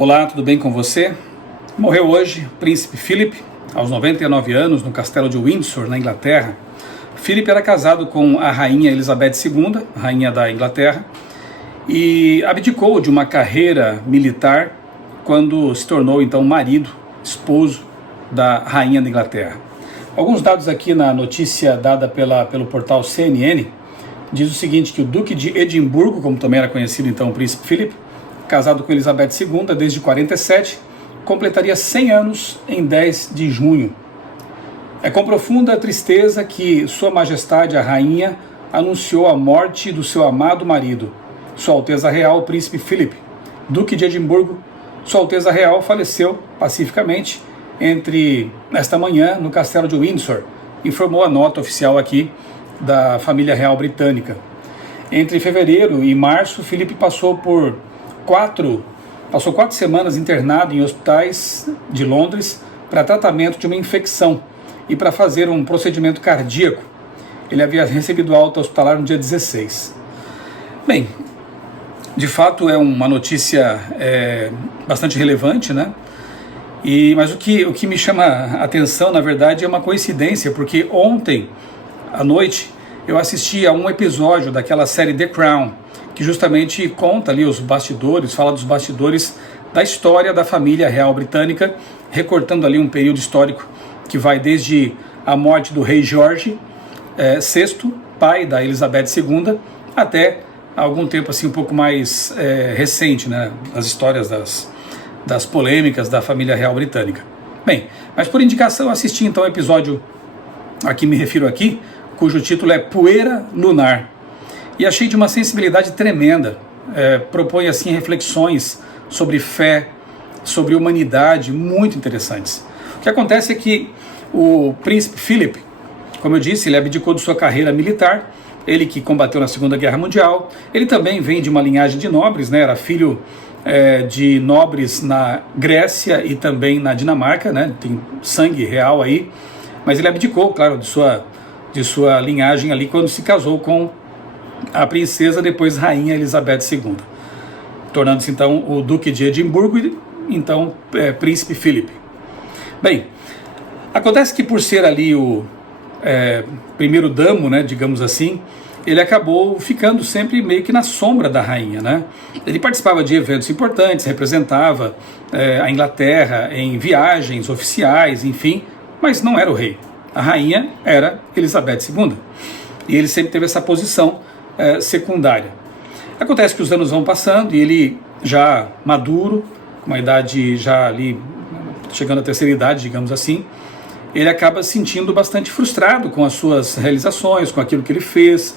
Olá, tudo bem com você? Morreu hoje o príncipe Philip, aos 99 anos, no castelo de Windsor, na Inglaterra. Philip era casado com a rainha Elizabeth II, rainha da Inglaterra, e abdicou de uma carreira militar quando se tornou então marido, esposo da rainha da Inglaterra. Alguns dados aqui na notícia dada pelo portal CNN diz o seguinte, que o Duque de Edimburgo, como também era conhecido então o príncipe Philip, casado com Elizabeth II desde 47, completaria 100 anos em 10 de junho. É com profunda tristeza que Sua Majestade a Rainha anunciou a morte do seu amado marido, Sua Alteza Real, o Príncipe Philip, Duque de Edimburgo. Sua Alteza Real faleceu pacificamente esta manhã no Castelo de Windsor, informou a nota oficial aqui da família real britânica. Entre fevereiro e março, Philip passou 4 semanas internado em hospitais de Londres para tratamento de uma infecção e para fazer um procedimento cardíaco. Ele havia recebido alta hospitalar no dia 16. Bem, de fato é uma notícia bastante relevante, né? Mas o que me chama a atenção, na verdade, é uma coincidência, porque ontem à noite eu assisti a um episódio daquela série The Crown, que justamente conta ali os bastidores, fala dos bastidores da história da família real britânica, recortando ali um período histórico que vai desde a morte do rei George VI, pai da Elizabeth II, até algum tempo assim um pouco mais recente, né, as histórias das polêmicas da família real britânica. Bem, mas por indicação eu assisti então o episódio a que me refiro aqui, cujo título é Poeira Lunar, e achei de uma sensibilidade tremenda. Propõe assim reflexões sobre fé, sobre humanidade, muito interessantes. O que acontece é que o príncipe Philip, como eu disse, ele abdicou de sua carreira militar, ele que combateu na Segunda Guerra Mundial, ele também vem de uma linhagem de nobres, né? Era filho de nobres na Grécia e também na Dinamarca, né? Tem sangue real aí, mas ele abdicou, claro, de sua linhagem ali quando se casou com a princesa, depois rainha Elizabeth II, tornando-se então o Duque de Edimburgo e então príncipe Philip. Bem, acontece que por ser ali o primeiro damo, né, digamos assim, ele acabou ficando sempre meio que na sombra da rainha, né? Ele participava de eventos importantes, representava a Inglaterra em viagens oficiais, enfim, mas não era o rei. A rainha era Elizabeth II, e ele sempre teve essa posição secundária. Acontece que os anos vão passando e ele já maduro, com uma idade já ali chegando à terceira idade, digamos assim, ele acaba se sentindo bastante frustrado com as suas realizações, com aquilo que ele fez.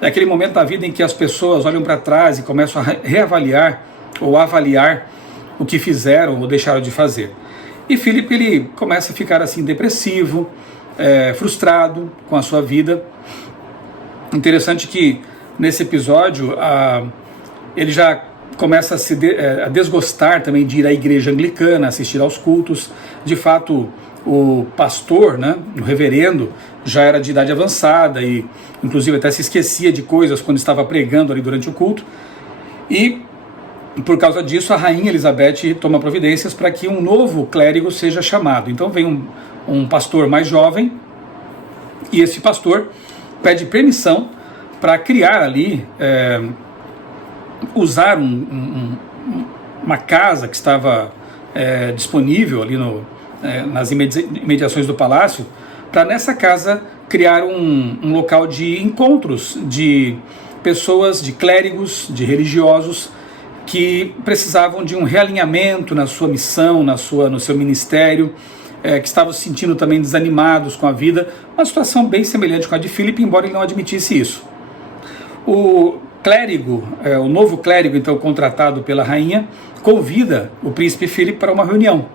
É aquele momento da vida em que as pessoas olham para trás e começam a reavaliar ou avaliar o que fizeram ou deixaram de fazer. E Philip, ele começa a ficar assim depressivo, frustrado com a sua vida. Interessante que nesse episódio ele já começa a desgostar também de ir à igreja anglicana, assistir aos cultos. De fato, o pastor, né, o reverendo, já era de idade avançada e inclusive até se esquecia de coisas quando estava pregando ali durante o culto. E por causa disso a rainha Elizabeth toma providências para que um novo clérigo seja chamado. Então vem um pastor mais jovem e esse pastor pede permissão para criar ali, usar uma casa que estava disponível ali nas imediações do palácio, para nessa casa criar um local de encontros de pessoas, de clérigos, de religiosos, que precisavam de um realinhamento na sua missão, no seu ministério, que estavam se sentindo também desanimados com a vida, uma situação bem semelhante com a de Philip, embora ele não admitisse isso. O clérigo, o novo clérigo então contratado pela rainha, convida o príncipe Philip para uma reunião.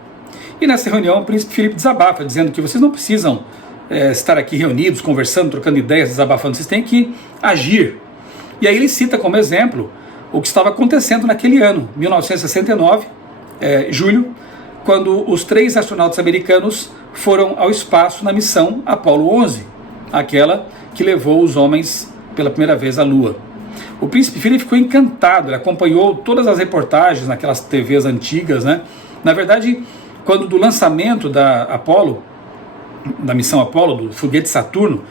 E nessa reunião o príncipe Philip desabafa, dizendo que vocês não precisam estar aqui reunidos, conversando, trocando ideias, desabafando, vocês têm que agir. E aí ele cita como exemplo o que estava acontecendo naquele ano, 1969, julho, quando os 3 astronautas americanos foram ao espaço na missão Apollo 11, aquela que levou os homens pela primeira vez à Lua. O príncipe Philip ficou encantado, ele acompanhou todas as reportagens naquelas TVs antigas, né? Na verdade, quando do lançamento da Apollo, da missão Apollo, do foguete Saturno,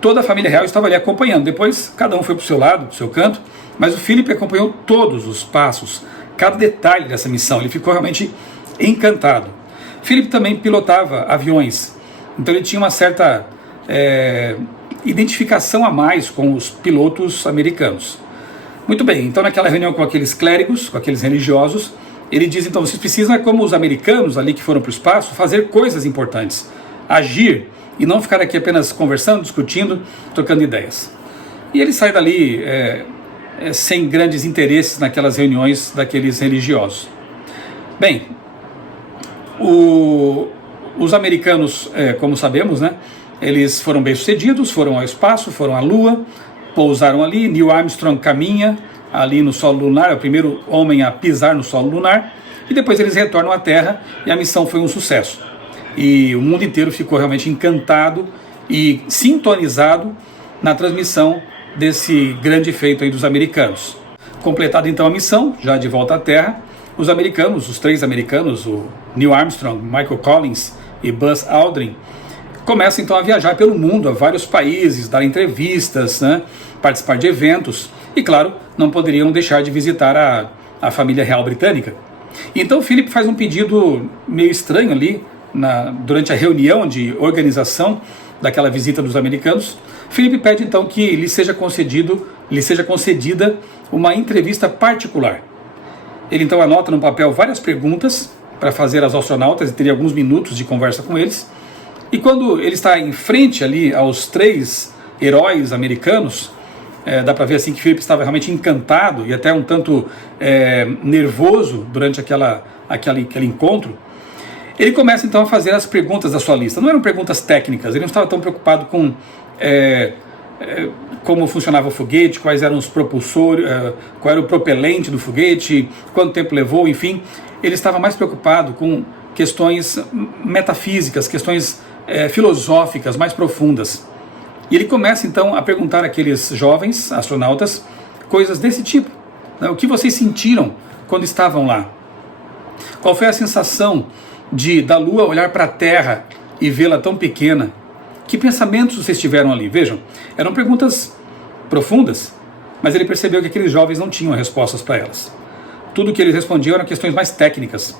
toda a família real estava ali acompanhando. Depois, cada um foi para o seu lado, para o seu canto, mas o Philip acompanhou todos os passos, cada detalhe dessa missão. Ele ficou realmente encantado. Philip também pilotava aviões, então ele tinha uma certa identificação a mais com os pilotos americanos. Muito bem, então naquela reunião com aqueles clérigos, com aqueles religiosos, ele diz, então, vocês precisam, como os americanos ali que foram para o espaço, fazer coisas importantes, agir, e não ficar aqui apenas conversando, discutindo, trocando ideias. E ele sai dali sem grandes interesses naquelas reuniões daqueles religiosos. Bem, os americanos, como sabemos, né, eles foram bem-sucedidos, foram ao espaço, foram à Lua, pousaram ali. Neil Armstrong caminha ali no solo lunar, é o primeiro homem a pisar no solo lunar, e depois eles retornam à Terra e a missão foi um sucesso. E o mundo inteiro ficou realmente encantado e sintonizado na transmissão desse grande feito aí dos americanos. Completada então a missão, já de volta à Terra, os americanos, os 3 americanos, o Neil Armstrong, Michael Collins e Buzz Aldrin, começam então a viajar pelo mundo, a vários países, dar entrevistas, né, participar de eventos e, claro, não poderiam deixar de visitar a família real britânica. Então Philip faz um pedido meio estranho ali, durante a reunião de organização daquela visita dos americanos. Philip pede então que lhe seja concedida uma entrevista particular. Ele então anota no papel várias perguntas para fazer aos astronautas e teria alguns minutos de conversa com eles. E quando ele está em frente ali aos 3 heróis americanos, dá para ver assim que Philip estava realmente encantado e até um tanto nervoso durante aquele encontro. Ele começa então a fazer as perguntas da sua lista. Não eram perguntas técnicas, ele não estava tão preocupado com como funcionava o foguete, quais eram os propulsores, qual era o propelente do foguete, quanto tempo levou, enfim. Ele estava mais preocupado com questões metafísicas, questões filosóficas mais profundas. E ele começa então a perguntar àqueles jovens astronautas coisas desse tipo, né? O que vocês sentiram quando estavam lá? Qual foi a sensação da Lua olhar para a Terra e vê-la tão pequena? Que pensamentos vocês tiveram ali? Vejam, eram perguntas profundas, mas ele percebeu que aqueles jovens não tinham respostas para elas. Tudo que eles respondiam eram questões mais técnicas.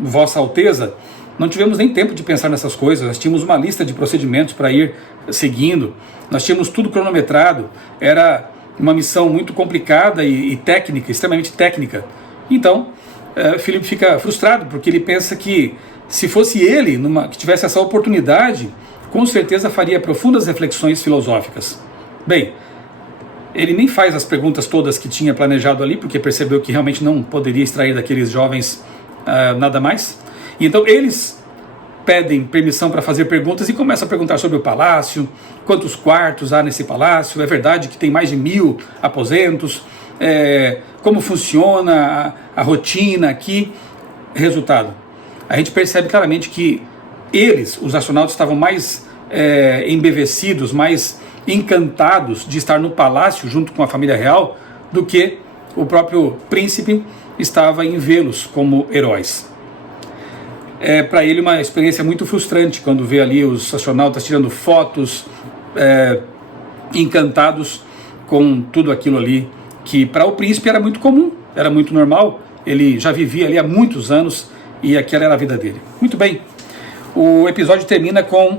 Vossa Alteza, não tivemos nem tempo de pensar nessas coisas, nós tínhamos uma lista de procedimentos para ir seguindo, nós tínhamos tudo cronometrado, era uma missão muito complicada e técnica, extremamente técnica. Então, Philip fica frustrado, porque ele pensa que se fosse ele que tivesse essa oportunidade, com certeza faria profundas reflexões filosóficas. Bem, ele nem faz as perguntas todas que tinha planejado ali, porque percebeu que realmente não poderia extrair daqueles jovens nada mais. E então eles pedem permissão para fazer perguntas e começam a perguntar sobre o palácio, quantos quartos há nesse palácio, é verdade que tem mais de 1000 aposentos, como funciona a rotina aqui. Resultado, a gente percebe claramente que eles, os astronautas, estavam mais embevecidos, mais encantados de estar no palácio junto com a família real do que o próprio príncipe estava em vê-los como heróis. Para ele uma experiência muito frustrante quando vê ali os astronautas tirando fotos, encantados com tudo aquilo ali, que para o príncipe era muito comum, era muito normal, ele já vivia ali há muitos anos e aquela era a vida dele. Muito bem, o episódio termina com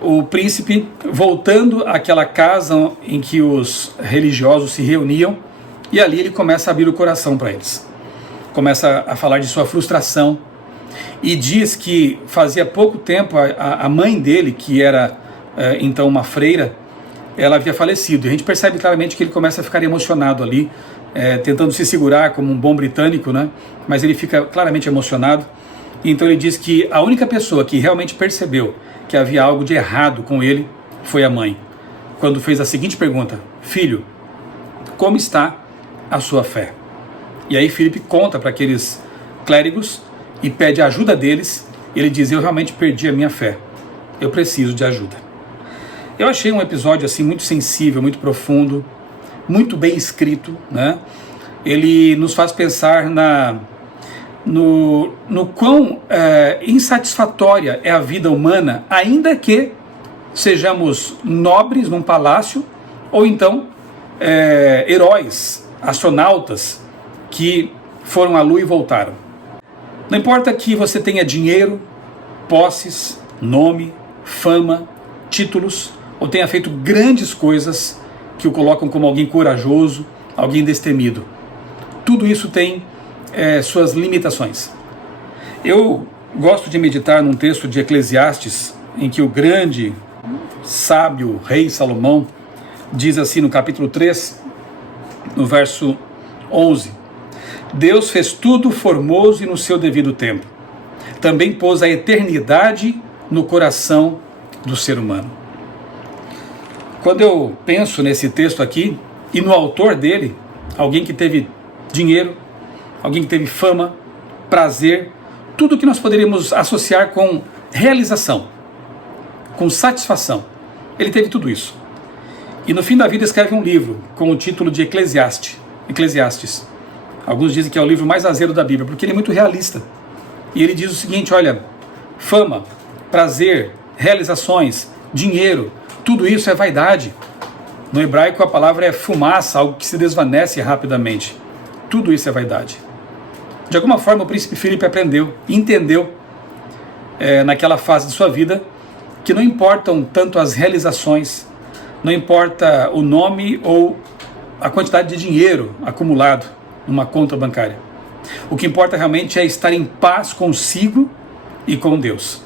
o príncipe voltando àquela casa em que os religiosos se reuniam, e ali ele começa a abrir o coração para eles, começa a falar de sua frustração, e diz que fazia pouco tempo a mãe dele, que era então uma freira, ela havia falecido. E a gente percebe claramente que ele começa a ficar emocionado ali, tentando se segurar como um bom britânico, né? Mas ele fica claramente emocionado. E então ele diz que a única pessoa que realmente percebeu que havia algo de errado com ele foi a mãe, quando fez a seguinte pergunta: filho, como está a sua fé? E aí Filipe conta para aqueles clérigos e pede a ajuda deles. Ele diz: eu realmente perdi a minha fé, eu preciso de ajuda. Eu achei um episódio assim muito sensível, muito profundo, muito bem escrito, né? Ele nos faz pensar no quão insatisfatória é a vida humana, ainda que sejamos nobres num palácio, ou então heróis, astronautas que foram à Lua e voltaram. Não importa que você tenha dinheiro, posses, nome, fama, títulos, ou tenha feito grandes coisas que o colocam como alguém corajoso, alguém destemido. Tudo isso tem suas limitações. Eu gosto de meditar num texto de Eclesiastes, em que o grande sábio rei Salomão diz assim no capítulo 3, no verso 11: Deus fez tudo formoso e no seu devido tempo. Também pôs a eternidade no coração do ser humano. Quando eu penso nesse texto aqui, e no autor dele, alguém que teve dinheiro, alguém que teve fama, prazer, tudo que nós poderíamos associar com realização, com satisfação. Ele teve tudo isso. E no fim da vida escreve um livro com o título de Eclesiastes. Alguns dizem que é o livro mais azedo da Bíblia, porque ele é muito realista. E ele diz o seguinte: olha, fama, prazer, realizações, dinheiro, tudo isso é vaidade. No hebraico a palavra é fumaça, algo que se desvanece rapidamente. Tudo isso é vaidade. De alguma forma o príncipe Filipe entendeu naquela fase de sua vida que não importam tanto as realizações, não importa o nome ou a quantidade de dinheiro acumulado numa conta bancária. O que importa realmente é estar em paz consigo e com Deus.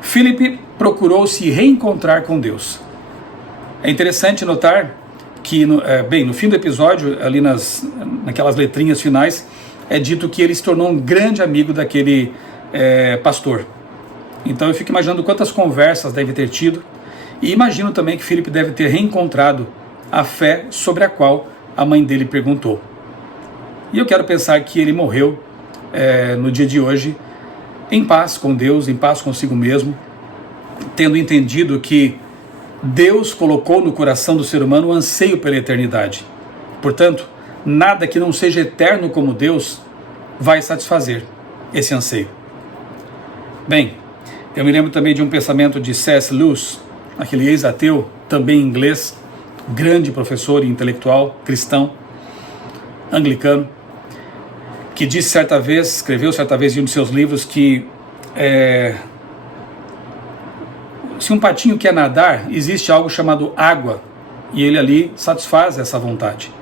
Filipe procurou se reencontrar com Deus. É interessante notar que, no fim do episódio, ali naquelas letrinhas finais, é dito que ele se tornou um grande amigo daquele pastor. Então eu fico imaginando quantas conversas deve ter tido, e imagino também que Filipe deve ter reencontrado a fé sobre a qual a mãe dele perguntou. E eu quero pensar que ele morreu no dia de hoje em paz com Deus, em paz consigo mesmo, tendo entendido que Deus colocou no coração do ser humano o anseio pela eternidade. Portanto, nada que não seja eterno como Deus vai satisfazer esse anseio. Bem, eu me lembro também de um pensamento de C.S. Lewis, aquele ex-ateu, também inglês, grande professor e intelectual cristão, anglicano, que escreveu certa vez em um de seus livros que se um patinho quer nadar, existe algo chamado água, e ele ali satisfaz essa vontade.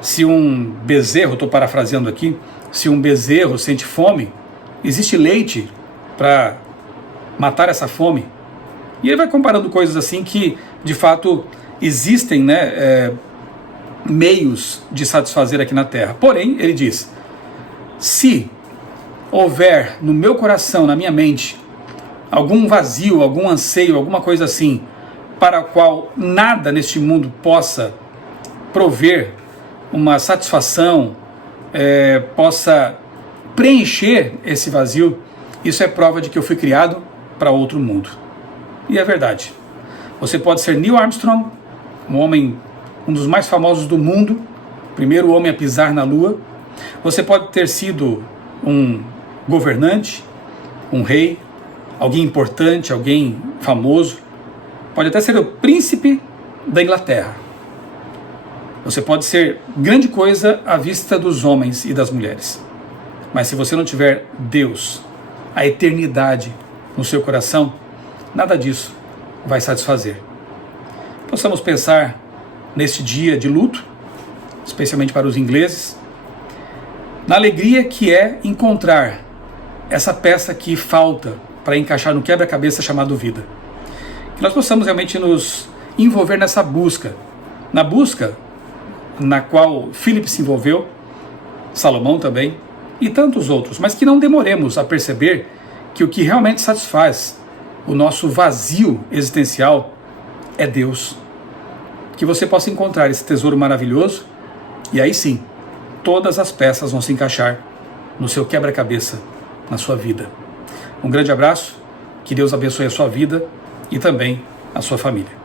Se um bezerro, estou parafraseando aqui, se um bezerro sente fome, existe leite para matar essa fome. E ele vai comparando coisas assim que, de fato, existem, meios de satisfazer aqui na Terra. Porém, ele diz, se houver no meu coração, na minha mente, algum vazio, algum anseio, alguma coisa assim, para a qual nada neste mundo possa prover uma satisfação, possa preencher esse vazio, isso é prova de que eu fui criado para outro mundo. E é verdade. Você pode ser Neil Armstrong, um dos mais famosos do mundo, primeiro homem a pisar na Lua. Você pode ter sido um governante, um rei, alguém importante, alguém famoso. Pode até ser o príncipe da Inglaterra. Você pode ser grande coisa à vista dos homens e das mulheres. Mas se você não tiver Deus, a eternidade no seu coração, nada disso vai satisfazer. Possamos pensar neste dia de luto, especialmente para os ingleses, na alegria que é encontrar essa peça que falta para encaixar no quebra-cabeça chamado vida. Que nós possamos realmente nos envolver nessa busca, na busca na qual Filipe se envolveu, Salomão também, e tantos outros, mas que não demoremos a perceber que o que realmente satisfaz o nosso vazio existencial é Deus. Que você possa encontrar esse tesouro maravilhoso, e aí sim, todas as peças vão se encaixar no seu quebra-cabeça, na sua vida. Um grande abraço, que Deus abençoe a sua vida e também a sua família.